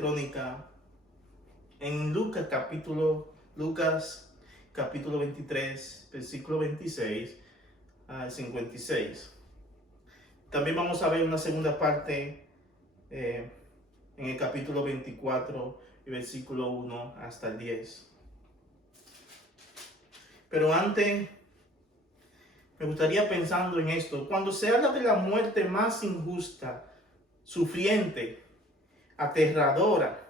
crónica en Lucas capítulo 23, versículo 26 al 56. También vamos a ver una segunda parte en el capítulo 24, versículo 1 hasta el 10. Pero antes, me gustaría pensando en esto. Cuando se habla de la muerte más injusta, sufriente, aterradora,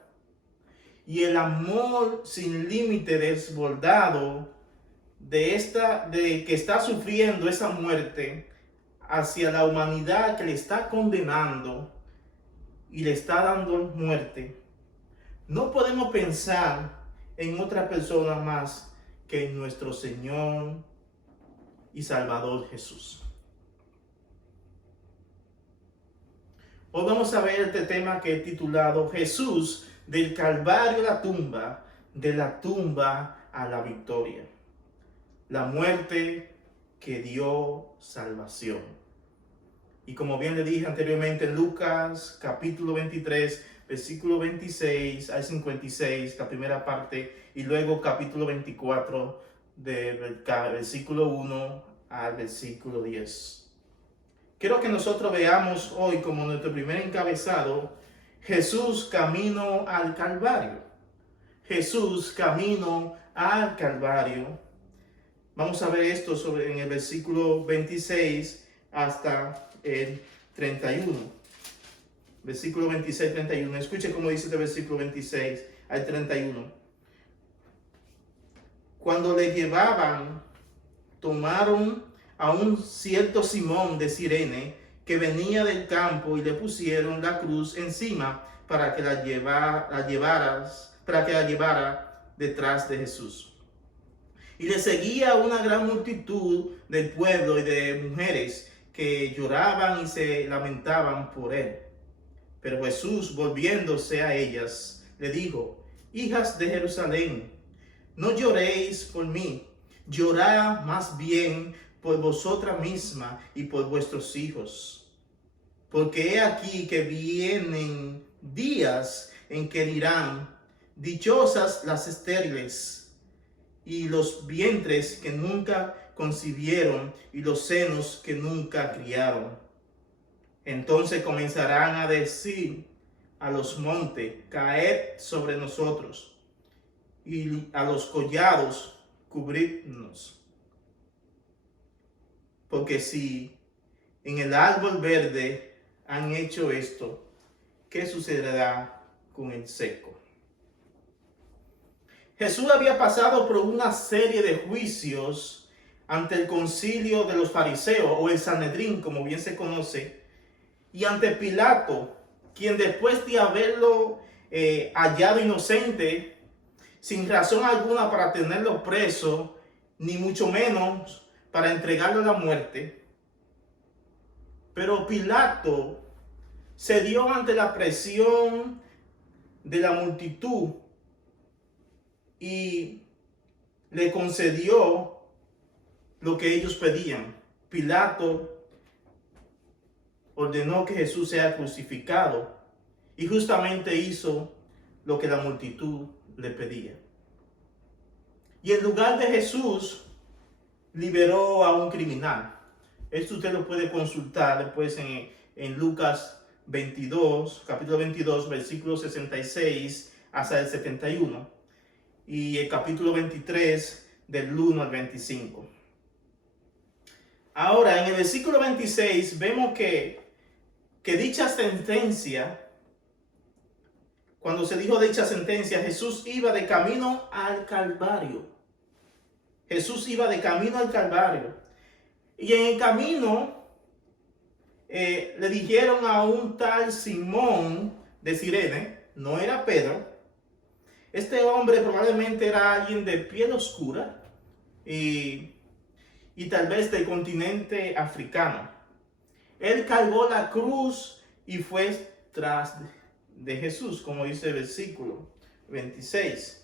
y el amor sin límite desbordado de que está sufriendo esa muerte hacia la humanidad que le está condenando y le está dando muerte, no podemos pensar en otra persona más que en nuestro Señor y Salvador Jesús. Hoy vamos a ver este tema que he titulado Jesús del Calvario a la tumba, de la tumba a la victoria. La muerte que dio salvación. Y como bien le dije anteriormente, en Lucas capítulo 23, versículo 26 al 56, la primera parte, y luego capítulo 24, del versículo 1 al versículo 10. Quiero que nosotros veamos hoy como nuestro primer encabezado, Jesús camino al Calvario. Jesús camino al Calvario. Vamos a ver esto en el versículo 26 hasta el 31. Versículo 26, 31. Escuche cómo dice este versículo 26 al 31. Cuando le llevaban, tomaron a un cierto Simón de Cirene que venía del campo y le pusieron la cruz encima para que la llevara detrás de Jesús. Y le seguía una gran multitud del pueblo y de mujeres que lloraban y se lamentaban por él. Pero Jesús, volviéndose a ellas, le dijo: hijas de Jerusalén, no lloréis por mí, llorad más bien por vosotras mismas y por vuestros hijos. Porque he aquí que vienen días en que dirán: dichosas las estériles y los vientres que nunca concibieron y los senos que nunca criaron. Entonces comenzarán a decir a los montes: caed sobre nosotros, y a los collados: cubridnos. Porque si en el árbol verde han hecho esto, ¿qué sucederá con el seco? Jesús había pasado por una serie de juicios ante el concilio de los fariseos, o el Sanedrín, como bien se conoce, y ante Pilato, quien después de haberlo hallado inocente, sin razón alguna para tenerlo preso, ni mucho menos para entregarlo a la muerte. Pero Pilato cedió ante la presión de la multitud y le concedió lo que ellos pedían. Pilato ordenó que Jesús sea crucificado y justamente hizo lo que la multitud le pedía. Y en lugar de Jesús, liberó a un criminal. Esto usted lo puede consultar después en Lucas 22, capítulo 22, versículo 66 hasta el 71. Y el capítulo 23, del 1 al 25. Ahora, en el versículo 26 vemos que dicha sentencia, cuando se dijo dicha sentencia, Jesús iba de camino al Calvario. Jesús iba de camino al Calvario. Y en el camino le dijeron a un tal Simón de Cirene, no era Pedro. Este hombre probablemente era alguien de piel oscura y tal vez del continente africano. Él cargó la cruz y fue tras de Jesús, como dice el versículo 26.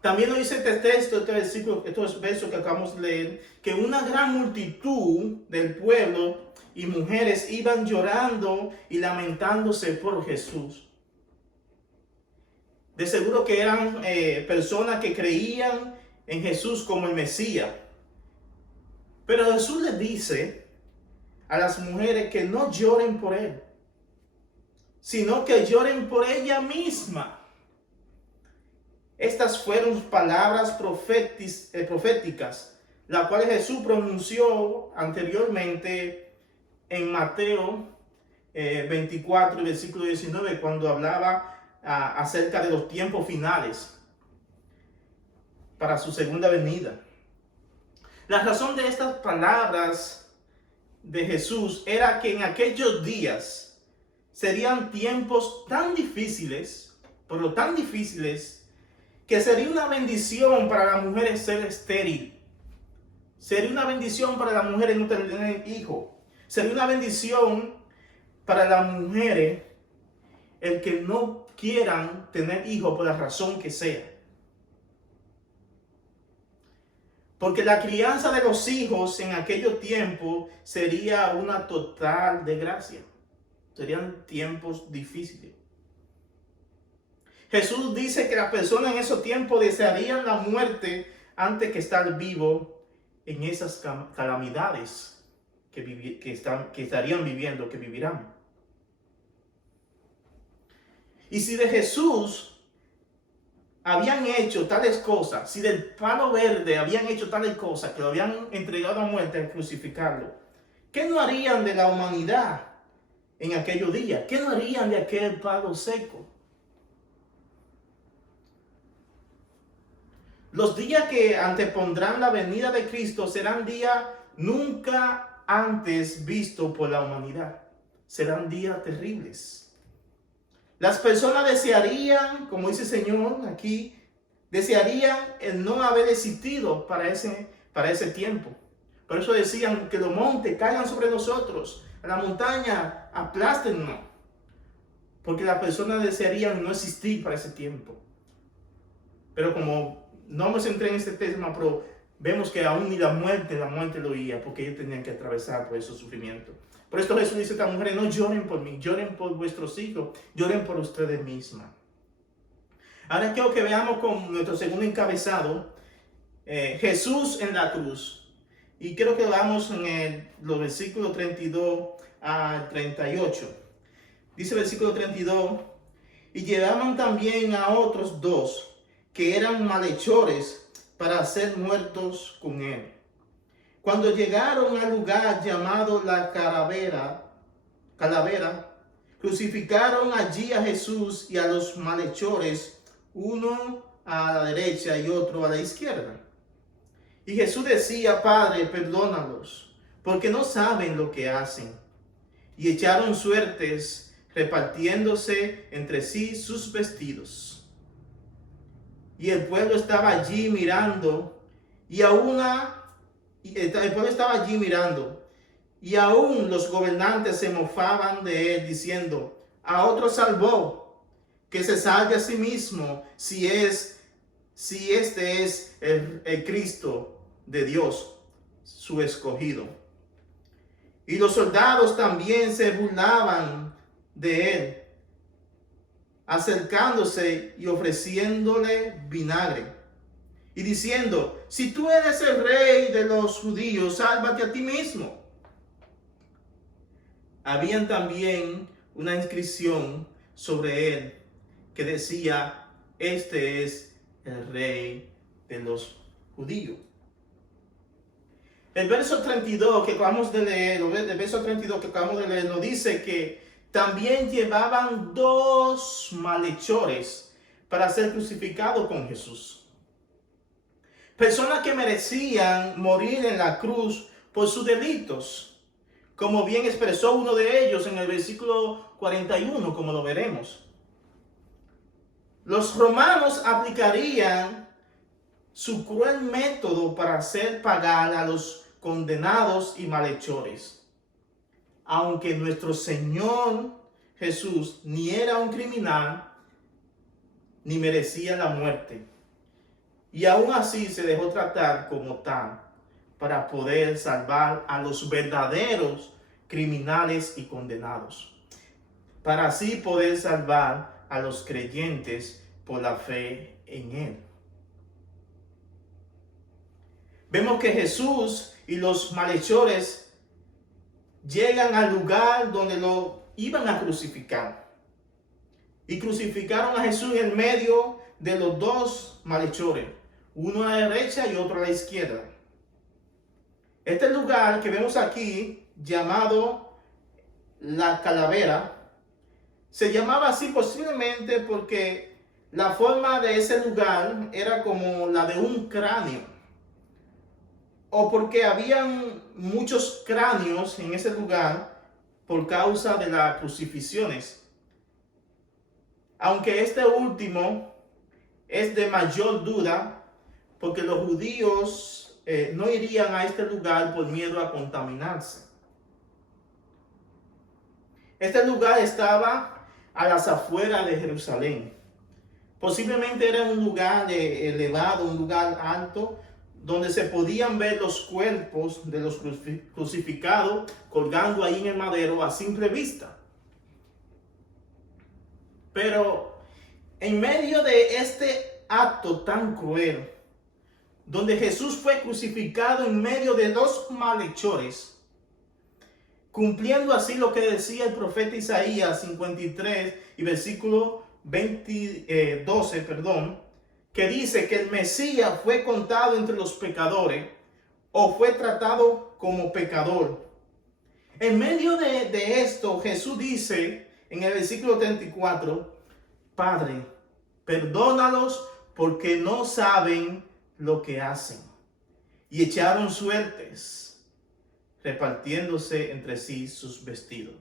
También nos dice este texto, este versículo, estos versos que acabamos de leer, que una gran multitud del pueblo y mujeres iban llorando y lamentándose por Jesús. De seguro que eran personas que creían en Jesús como el Mesías. Pero Jesús les dice a las mujeres que no lloren por él, sino que lloren por ella misma. Estas fueron palabras proféticas, las cuales Jesús pronunció anteriormente en Mateo 24, versículo 19, cuando hablaba acerca de los tiempos finales para su segunda venida. La razón de estas palabras de Jesús era que en aquellos días serían tiempos tan difíciles, pero tan difíciles, que sería una bendición para las mujeres ser estéril. Sería una bendición para las mujeres no tener hijos. Sería una bendición para las mujeres el que no quieran tener hijos por la razón que sea. Porque la crianza de los hijos en aquellos tiempos sería una total desgracia. Serían tiempos difíciles. Jesús dice que las personas en esos tiempos desearían la muerte antes que estar vivo en esas calamidades que estarían viviendo, que vivirán. Y si de Jesús habían hecho tales cosas, si del palo verde habían hecho tales cosas, que lo habían entregado a muerte al crucificarlo, ¿qué no harían de la humanidad en aquellos días? ¿Qué no harían de aquel palo seco? Los días que antepondrán la venida de Cristo serán días nunca antes vistos por la humanidad. Serán días terribles. Las personas desearían, como dice el Señor aquí, desearían el no haber existido para ese tiempo. Por eso decían que los montes caigan sobre nosotros, a la montaña aplástennos. Porque las personas desearían no existir para ese tiempo. Pero como no me centré en este tema, pero vemos que aún ni la muerte lo oía, porque ellos tenían que atravesar por esos sufrimientos. Por esto Jesús dice a estas mujeres: no lloren por mí, lloren por vuestros hijos, lloren por ustedes mismas. Ahora quiero que veamos con nuestro segundo encabezado, Jesús en la cruz. Y quiero que veamos en los versículos 32 al 38. Dice el versículo 32: y llevaban también a otros dos que eran malhechores para ser muertos con él. Cuando llegaron al lugar llamado la calavera, crucificaron allí a Jesús y a los malhechores, uno a la derecha y otro a la izquierda. Y Jesús decía: Padre, perdónalos, porque no saben lo que hacen. Y echaron suertes, repartiéndose entre sí sus vestidos. Y el pueblo estaba allí mirando, y aún los gobernantes se mofaban de él, diciendo: a otro salvó, que se salve a sí mismo, si este es el Cristo de Dios, su escogido. Y los soldados también se burlaban de él, acercándose y ofreciéndole vinagre, y diciendo: si tú eres el rey de los judíos, sálvate a ti mismo. Habían también una inscripción sobre él que decía: este es el rey de los judíos. El verso 32 que acabamos de leer, nos dice que también llevaban dos malhechores para ser crucificados con Jesús. Personas que merecían morir en la cruz por sus delitos, como bien expresó uno de ellos en el versículo 41, como lo veremos. Los romanos aplicarían su cruel método para hacer pagar a los condenados y malhechores. Aunque nuestro Señor Jesús ni era un criminal, ni merecía la muerte. y aún así se dejó tratar como tal para poder salvar a los verdaderos criminales y condenados, para así poder salvar a los creyentes por la fe en Él. Vemos que Jesús y los malhechores llegan al lugar donde lo iban a crucificar. Y crucificaron a Jesús en medio de los dos malhechores, uno a la derecha y otro a la izquierda. Este lugar que vemos aquí, llamado la Calavera, se llamaba así posiblemente porque la forma de ese lugar era como la de un cráneo, o porque habían muchos cráneos en ese lugar por causa de las crucifixiones. Aunque este último es de mayor duda, porque los judíos no irían a este lugar por miedo a contaminarse. Este lugar estaba a las afueras de Jerusalén. Posiblemente era un lugar elevado, un lugar alto, donde se podían ver los cuerpos de los crucificados colgando ahí en el madero a simple vista. Pero en medio de este acto tan cruel, donde Jesús fue crucificado en medio de dos malhechores, cumpliendo así lo que decía el profeta Isaías 53 y versículo 12, que dice que el Mesías fue contado entre los pecadores o fue tratado como pecador. En medio de esto, Jesús dice en el versículo 34, Padre, perdónalos porque no saben lo que hacen. Y echaron suertes, repartiéndose entre sí sus vestidos.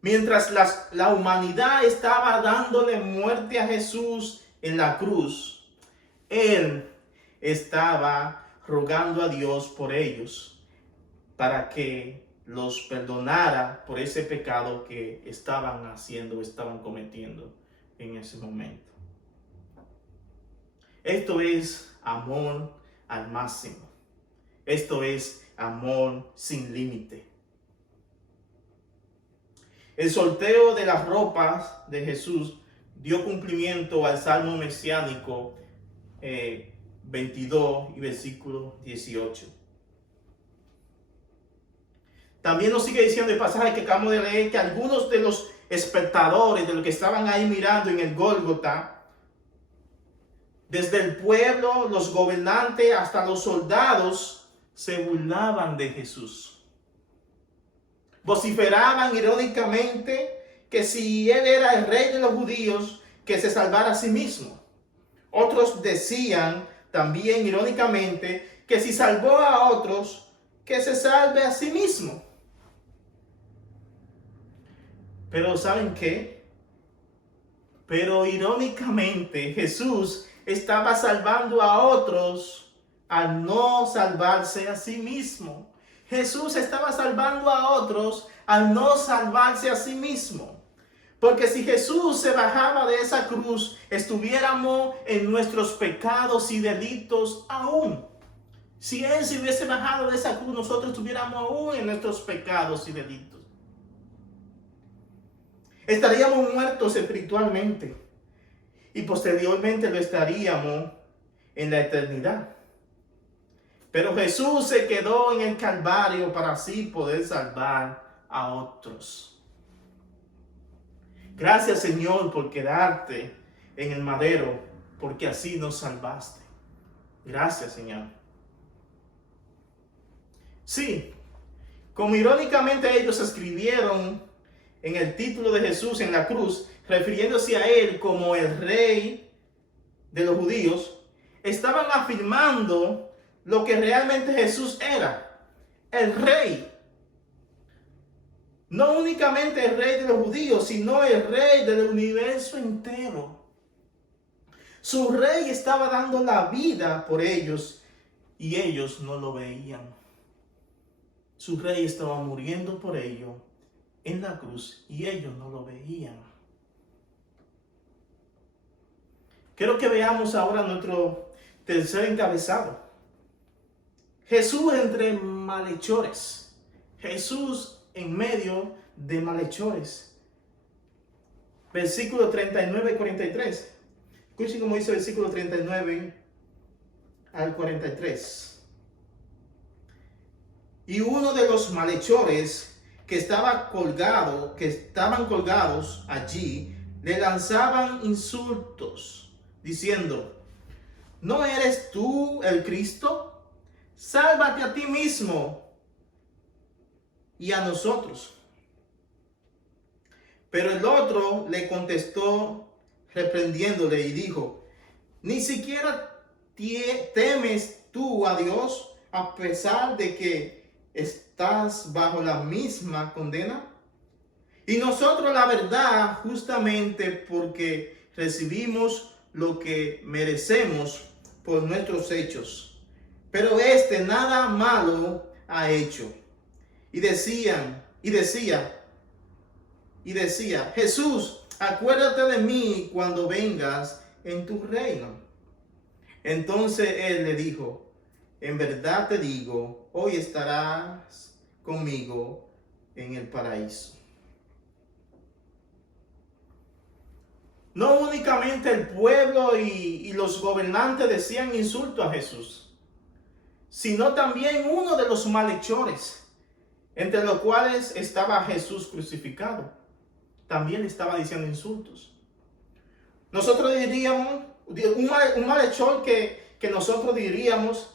Mientras la humanidad estaba dándole muerte a Jesús en la cruz, Él estaba rogando a Dios por ellos para que los perdonara por ese pecado que estaban haciendo, estaban cometiendo en ese momento. Esto es amor al máximo. Esto es amor sin límite. El sorteo de las ropas de Jesús dio cumplimiento al Salmo mesiánico 22 y versículo 18. También nos sigue diciendo el pasaje que acabamos de leer que algunos de los espectadores, de los que estaban ahí mirando en el Gólgota, desde el pueblo, los gobernantes hasta los soldados, se burlaban de Jesús. Vociferaban irónicamente que si él era el rey de los judíos, que se salvara a sí mismo. Otros decían también irónicamente que si salvó a otros, que se salve a sí mismo. Pero ¿saben qué? Pero irónicamente Jesús estaba salvando a otros al no salvarse a sí mismo. Jesús estaba salvando a otros al no salvarse a sí mismo. Porque si Jesús se bajaba de esa cruz, estuviéramos en nuestros pecados y delitos aún. Si Él se hubiese bajado de esa cruz, nosotros estuviéramos aún en nuestros pecados y delitos. Estaríamos muertos espiritualmente y posteriormente lo estaríamos en la eternidad. Pero Jesús se quedó en el Calvario para así poder salvar a otros. Gracias, Señor, por quedarte en el madero, porque así nos salvaste. Gracias, Señor. Sí, como irónicamente ellos escribieron en el título de Jesús en la cruz, refiriéndose a Él como el Rey de los judíos, estaban afirmando lo que realmente Jesús era, el Rey. No únicamente el Rey de los judíos, sino el Rey del universo entero. Su Rey estaba dando la vida por ellos y ellos no lo veían. Su Rey estaba muriendo por ellos en la cruz y ellos no lo veían. Quiero que veamos ahora nuestro tercer encabezado. Jesús entre malhechores. Jesús en medio de malhechores. Versículo 39 y 43. Escuchen cómo dice el versículo 39 al 43. Y uno de los malhechores que estaban colgados allí, le lanzaban insultos, diciendo: ¿no eres tú el Cristo? Sálvate a ti mismo y a nosotros. Pero el otro le contestó reprendiéndole y dijo: ¿ni siquiera temes tú a Dios a pesar de que estás bajo la misma condena? Y nosotros, la verdad, justamente porque recibimos lo que merecemos por nuestros hechos. Pero este nada malo ha hecho. Y decía, Jesús, acuérdate de mí cuando vengas en tu reino. Entonces él le dijo: en verdad te digo, hoy estarás conmigo en el paraíso. No únicamente el pueblo y los gobernantes decían insulto a Jesús, sino también uno de los malhechores, entre los cuales estaba Jesús crucificado, también estaba diciendo insultos. Nosotros diríamos, un malhechor que nosotros diríamos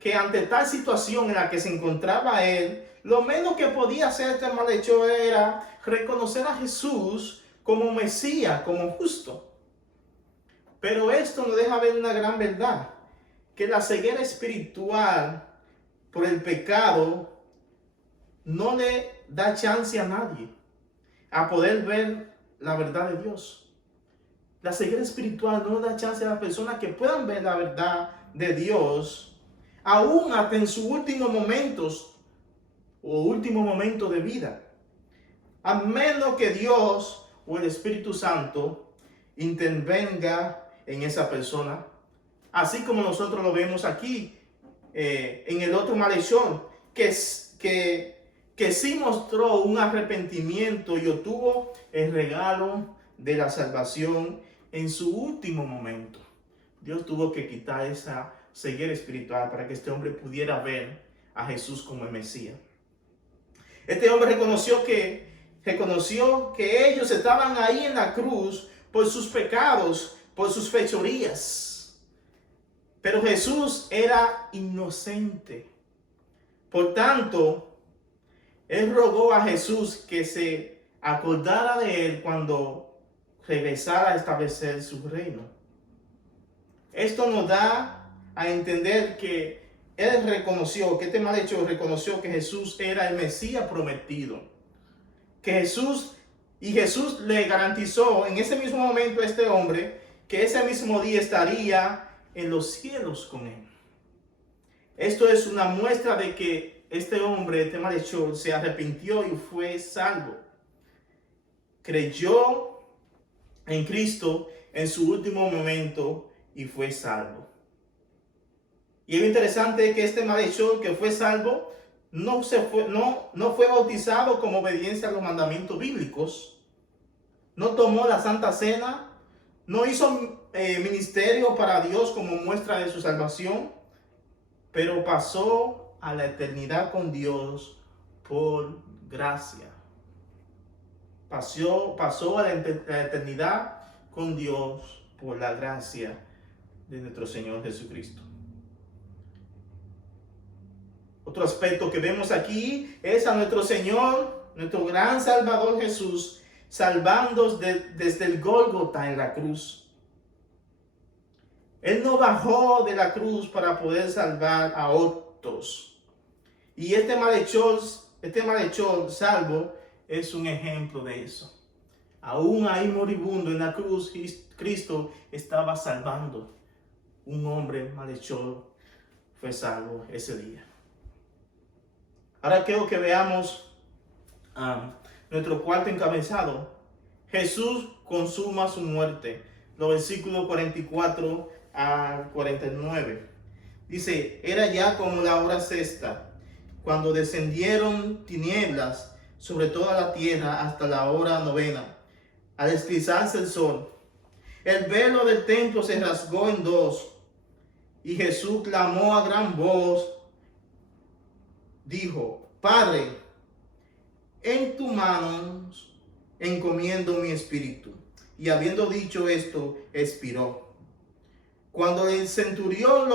que ante tal situación en la que se encontraba él, lo menos que podía hacer este malhechor era reconocer a Jesús como Mesías, como justo. Pero esto nos deja ver una gran verdad, que la ceguera espiritual por el pecado no le da chance a nadie a poder ver la verdad de Dios. La ceguera espiritual no da chance a las personas que puedan ver la verdad de Dios, aún hasta en sus últimos momentos o último momento de vida, a menos que Dios o el Espíritu Santo intervenga en esa persona, así como nosotros lo vemos aquí en el otro malhechor, que sí mostró un arrepentimiento y obtuvo el regalo de la salvación en su último momento. Dios tuvo que quitar esa ceguera espiritual para que este hombre pudiera ver a Jesús como el Mesías. Este hombre reconoció que ellos estaban ahí en la cruz por sus pecados, por sus fechorías. Pero Jesús era inocente. Por tanto, él rogó a Jesús que se acordara de él cuando regresara a establecer su reino. Esto nos da a entender que este malhechor reconoció que Jesús era el Mesías prometido. Jesús le garantizó en ese mismo momento a este hombre que ese mismo día estaría en los cielos con él. Esto es una muestra de que este hombre, este malhechor, se arrepintió y fue salvo. Creyó en Cristo en su último momento y fue salvo. Y es interesante que este malhechor que fue salvo no fue bautizado como obediencia a los mandamientos bíblicos, no tomó la Santa Cena, no hizo ministerio para Dios como muestra de su salvación, pero pasó a la eternidad con Dios por gracia. Pasó a la eternidad con Dios por la gracia de nuestro Señor Jesucristo. Otro aspecto que vemos aquí es a nuestro Señor, nuestro gran Salvador Jesús, salvándonos desde el Gólgota en la cruz. Él no bajó de la cruz para poder salvar a otros. Y este malhechor salvo es un ejemplo de eso. Aún ahí moribundo en la cruz, Cristo estaba salvando. Un hombre malhechor fue salvo ese día. Ahora quiero que veamos nuestro cuarto encabezado. Jesús consuma su muerte. los versículos 44 a 49. Dice, era ya como la hora sexta, cuando descendieron tinieblas sobre toda la tierra hasta la hora novena, al escrizarse el sol. El velo del templo se rasgó en dos, y Jesús clamó a gran voz, dijo, Padre, en tus manos encomiendo mi espíritu. Y habiendo dicho esto, expiró. Cuando el centurión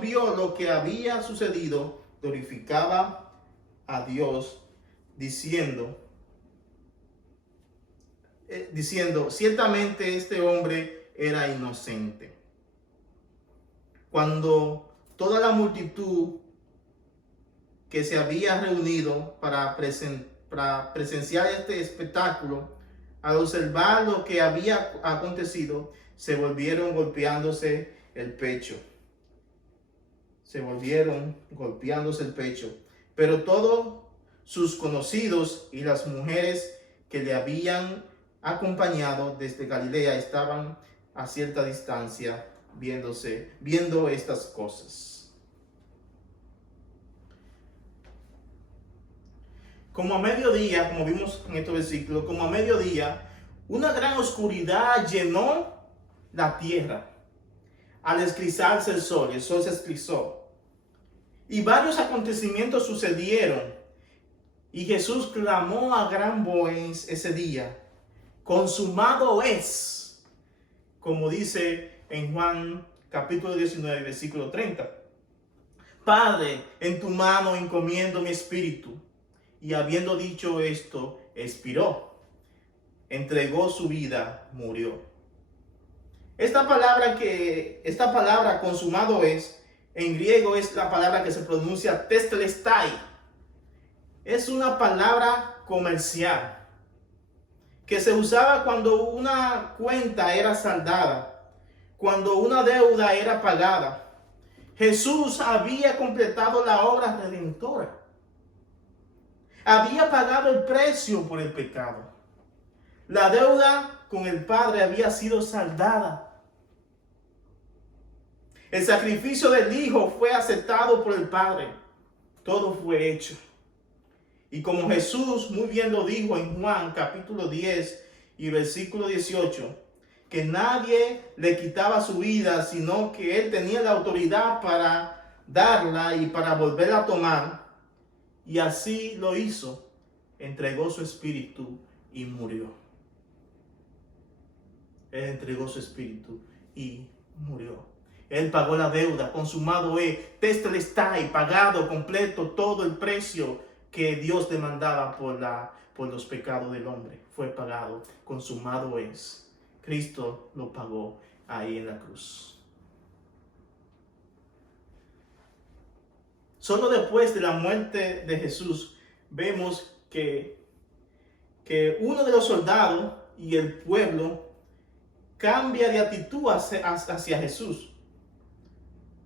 vio lo que había sucedido, glorificaba a Dios, diciendo, ciertamente este hombre era inocente. Cuando toda la multitud que se había reunido para presenciar este espectáculo, al observar lo que había acontecido, se volvieron golpeándose el pecho. Pero todos sus conocidos y las mujeres que le habían acompañado desde Galilea estaban a cierta distancia viendo estas cosas. Como a mediodía, como vimos en estos versículos, como a mediodía, una gran oscuridad llenó la tierra. Al escrizarse el sol se escrizó. Y varios acontecimientos sucedieron. Y Jesús clamó a gran voz ese día, consumado es, como dice en Juan capítulo 19, versículo 30. Padre, en tu mano encomiendo mi espíritu. Y habiendo dicho esto, expiró. Entregó su vida, murió. Esta palabra consumado es, en griego es la palabra que se pronuncia tetelestai. Es una palabra comercial que se usaba cuando una cuenta era saldada, cuando una deuda era pagada. Jesús había completado la obra redentora. Había pagado el precio por el pecado. La deuda con el Padre había sido saldada. El sacrificio del Hijo fue aceptado por el Padre. Todo fue hecho. Y como Jesús muy bien lo dijo en Juan capítulo 10 y versículo 18, que nadie le quitaba su vida, sino que Él tenía la autoridad para darla y para volverla a tomar. Y así lo hizo. Entregó su espíritu y murió. Él entregó su espíritu y murió. Él pagó la deuda, consumado es, tetelestai, pagado completo todo el precio que Dios demandaba por los pecados del hombre. Fue pagado, consumado es. Cristo lo pagó ahí en la cruz. Solo después de la muerte de Jesús vemos que uno de los soldados y el pueblo cambia de actitud hacia Jesús.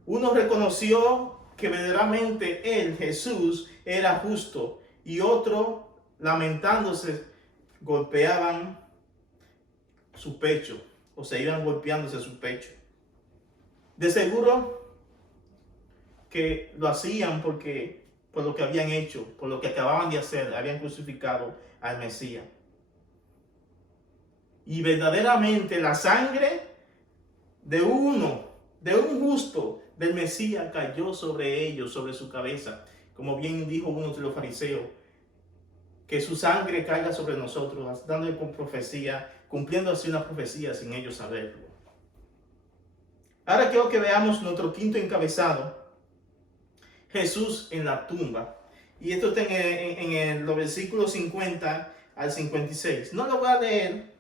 Uno reconoció que verdaderamente él, Jesús, era justo, y otro, lamentándose, golpeaban su pecho, o se iban golpeándose su pecho. De seguro que lo hacían por lo que habían hecho, por lo que acababan de hacer, habían crucificado al Mesías. Y verdaderamente la sangre de un justo, del Mesías, cayó sobre ellos, sobre su cabeza. Como bien dijo uno de los fariseos, que su sangre caiga sobre nosotros, dándole con profecía, cumpliendo así una profecía sin ellos saberlo. Ahora quiero que veamos nuestro quinto encabezado, Jesús en la tumba. Y esto está en los versículos 50 al 56. No lo voy a leer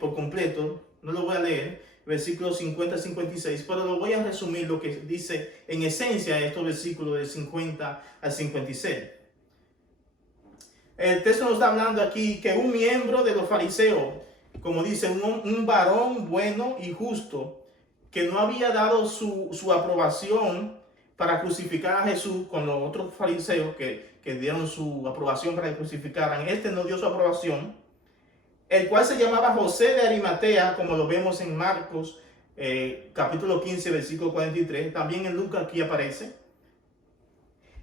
por completo, no lo voy a leer, versículos 50 al 56, pero lo voy a resumir lo que dice en esencia estos versículos de 50 al 56. El texto nos está hablando aquí que un miembro de los fariseos, como dice, un varón bueno y justo, que no había dado su aprobación para crucificar a Jesús con los otros fariseos que dieron su aprobación para que crucificaran. Este no dio su aprobación. el cual se llamaba José de Arimatea, como lo vemos en Marcos, capítulo 15, versículo 43, también en Lucas aquí aparece.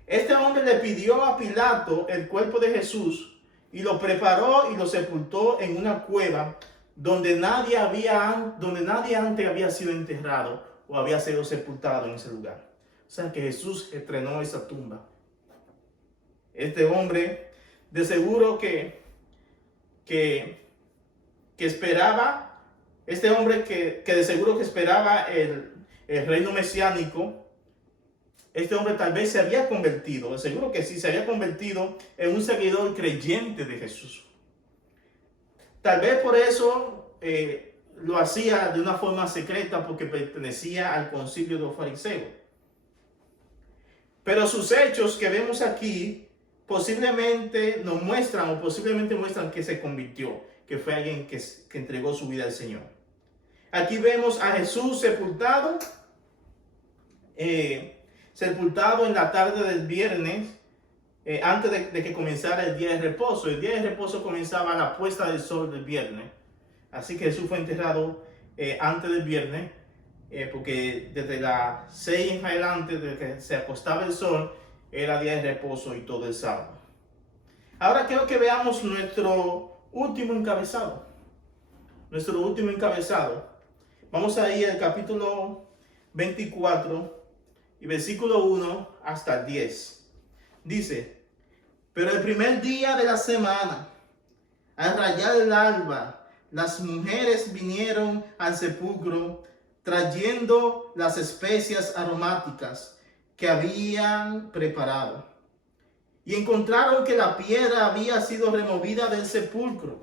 Este hombre le pidió a Pilato el cuerpo de Jesús y lo preparó y lo sepultó en una cueva donde nadie antes había sido enterrado o había sido sepultado en ese lugar. O sea que Jesús estrenó esa tumba. Este hombre de seguro que esperaba, este hombre que de seguro que esperaba el reino mesiánico, este hombre tal vez se había convertido, de seguro que sí, se había convertido en un seguidor creyente de Jesús. Tal vez por eso lo hacía de una forma secreta, porque pertenecía al concilio de los fariseos. Pero sus hechos que vemos aquí posiblemente nos muestran, o posiblemente muestran que se convirtió, que fue alguien que entregó su vida al Señor. Aquí vemos a Jesús sepultado en la tarde del viernes, antes de que comenzara el día de reposo. El día de reposo comenzaba a la puesta del sol del viernes. Así que Jesús fue enterrado antes del viernes, porque desde las 6 en adelante, desde que se acostaba el sol, era día de reposo y todo el sábado. Ahora quiero que veamos nuestro último encabezado. Vamos a ir al capítulo 24 y versículo 1 hasta el 10. Dice: pero el primer día de la semana, al rayar el alba, las mujeres vinieron al sepulcro trayendo las especias aromáticas que habían preparado. Y encontraron que la piedra había sido removida del sepulcro.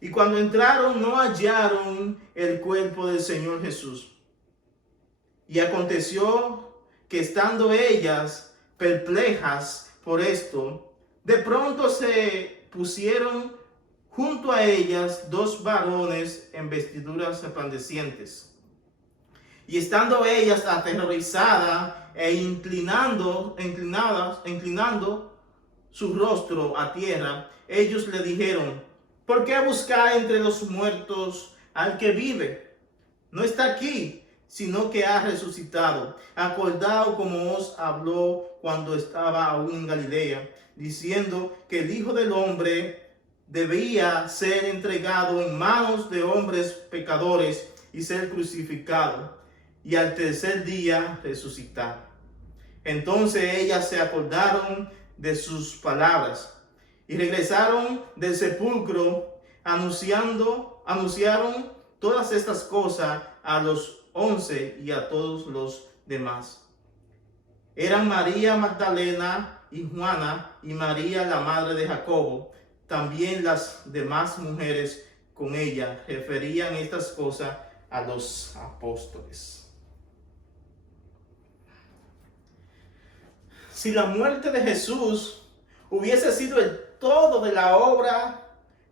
Y cuando entraron no hallaron el cuerpo del Señor Jesús. Y aconteció que estando ellas perplejas por esto, de pronto se pusieron junto a ellas dos varones en vestiduras resplandecientes. Y estando ellas aterrorizadas e inclinando su rostro a tierra, ellos le dijeron: ¿por qué buscáis entre los muertos al que vive? No está aquí, sino que ha resucitado. Acordaos como os habló cuando estaba aún en Galilea, diciendo que el Hijo del Hombre debía ser entregado en manos de hombres pecadores y ser crucificado, y al tercer día resucitar. Entonces ellas se acordaron de sus palabras y regresaron del sepulcro, anunciaron todas estas cosas a los 11 y a todos los demás. Eran María Magdalena y Juana y María la madre de Jacobo. También las demás mujeres con ella referían estas cosas a los apóstoles. Si la muerte de Jesús hubiese sido el todo de la obra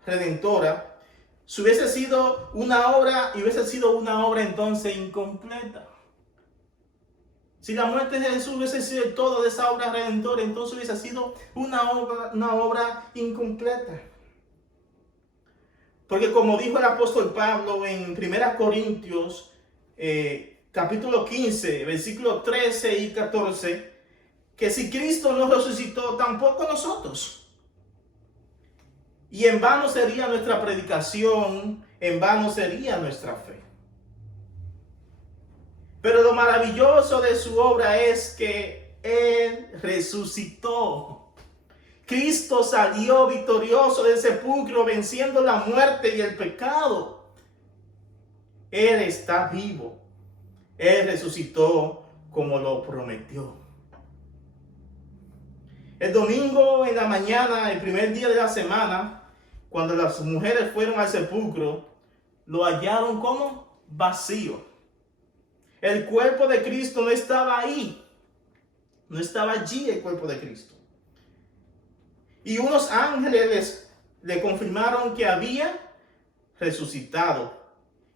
redentora, si hubiese sido una obra entonces incompleta. Si la muerte de Jesús hubiese sido el todo de esa obra redentora, entonces hubiese sido una obra incompleta. Porque como dijo el apóstol Pablo en 1 Corintios capítulo 15, versículos 13 y 14, que si Cristo no resucitó, tampoco nosotros. Y en vano sería nuestra predicación, en vano sería nuestra fe. Pero lo maravilloso de su obra es que Él resucitó. Cristo salió victorioso del sepulcro, venciendo la muerte y el pecado. Él está vivo. Él resucitó como lo prometió. El domingo en la mañana, el primer día de la semana, cuando las mujeres fueron al sepulcro, lo hallaron como vacío. El cuerpo de Cristo no estaba ahí. No estaba allí el cuerpo de Cristo. Y unos ángeles le confirmaron que había resucitado.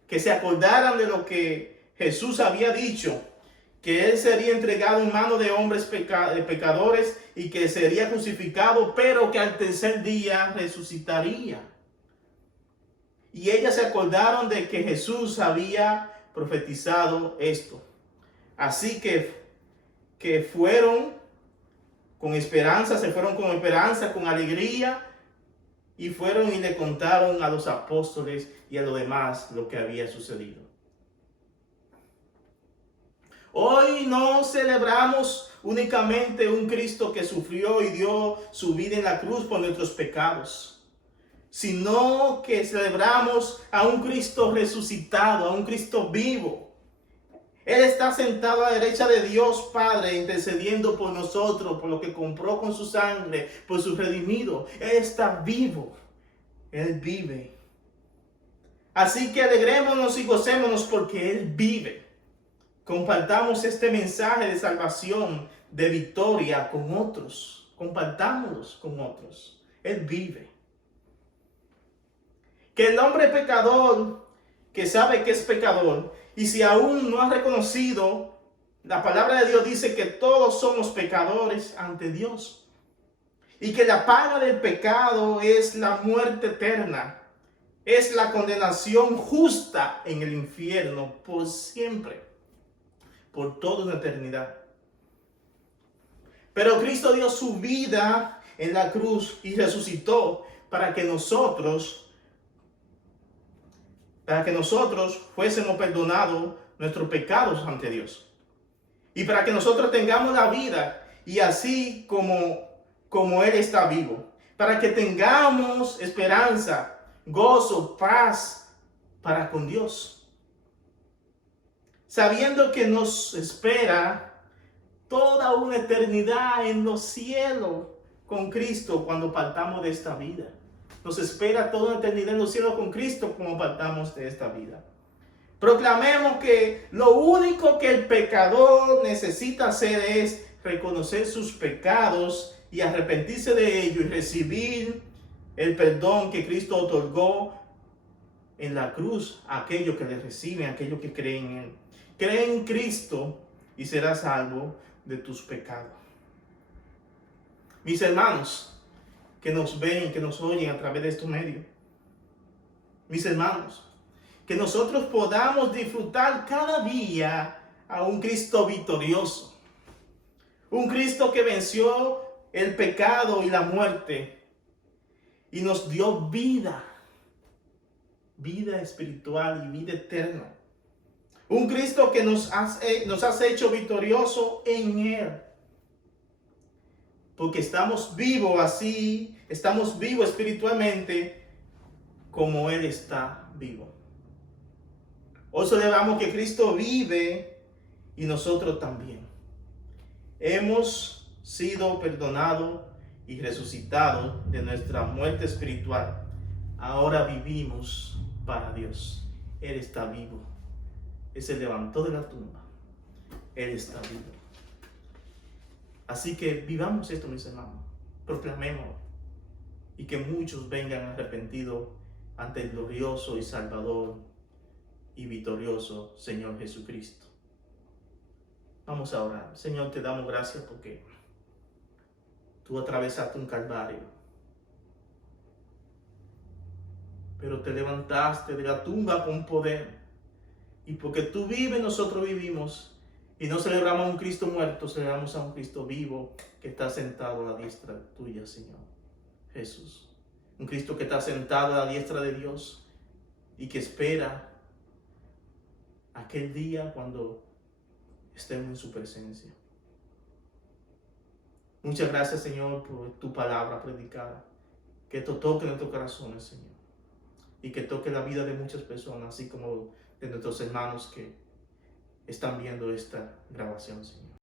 Que se acordaran de lo que Jesús había dicho, que Él sería entregado en manos de hombres pecadores y que sería crucificado, pero que al tercer día resucitaría. y ellas se acordaron de que Jesús había profetizado esto. Así que fueron con esperanza, se fueron con esperanza, con alegría, y fueron y le contaron a los apóstoles y a los demás lo que había sucedido. Hoy no celebramos únicamente un Cristo que sufrió y dio su vida en la cruz por nuestros pecados, sino que celebramos a un Cristo resucitado, a un Cristo vivo. Él está sentado a la derecha de Dios Padre, intercediendo por nosotros, por lo que compró con su sangre, por su redimido. Él está vivo. Él vive. Así que alegrémonos y gocémonos porque Él vive. Compartamos este mensaje de salvación, de victoria con otros. Compartámoslos con otros. Él vive. Que el hombre pecador, que sabe que es pecador, y si aún no ha reconocido, la palabra de Dios dice que todos somos pecadores ante Dios. Y que la paga del pecado es la muerte eterna. Es la condenación justa en el infierno por siempre. Por toda una eternidad. Pero Cristo dio su vida en la cruz y resucitó para que nosotros fuésemos perdonados nuestros pecados ante Dios. Y para que nosotros tengamos la vida y así como Él está vivo. Para que tengamos esperanza, gozo, paz para con Dios. Sabiendo que nos espera toda una eternidad en los cielos con Cristo cuando partamos de esta vida. Nos espera toda una eternidad en los cielos con Cristo como partamos de esta vida. Proclamemos que lo único que el pecador necesita hacer es reconocer sus pecados y arrepentirse de ellos y recibir el perdón que Cristo otorgó en la cruz a aquellos que le reciben, a aquellos que creen en Él. Cree en Cristo y serás salvo de tus pecados. Mis hermanos que nos ven, que nos oyen a través de estos medios. Mis hermanos, que nosotros podamos disfrutar cada día a un Cristo victorioso. Un Cristo que venció el pecado y la muerte y nos dio vida. Vida espiritual y vida eterna. Un Cristo que nos has hecho victorioso en Él. Porque estamos vivos así, estamos vivos espiritualmente como Él está vivo. Hoy celebramos que Cristo vive y nosotros también. Hemos sido perdonados y resucitados de nuestra muerte espiritual. Ahora vivimos para Dios. Él está vivo. Él se levantó de la tumba. Él está vivo. Así que vivamos esto, mis hermanos. Proclamémoslo. Y que muchos vengan arrepentidos ante el glorioso y salvador y victorioso Señor Jesucristo. Vamos a orar. Señor, te damos gracias porque tú atravesaste un calvario. Pero te levantaste de la tumba con poder. Y porque tú vives, nosotros vivimos. Y no celebramos a un Cristo muerto, celebramos a un Cristo vivo que está sentado a la diestra tuya, Señor Jesús. Un Cristo que está sentado a la diestra de Dios y que espera aquel día cuando estemos en su presencia. Muchas gracias, Señor, por tu palabra predicada. Que esto toque nuestros corazones, Señor. Y que toque la vida de muchas personas, así como de nuestros hermanos que están viendo esta grabación, Señor.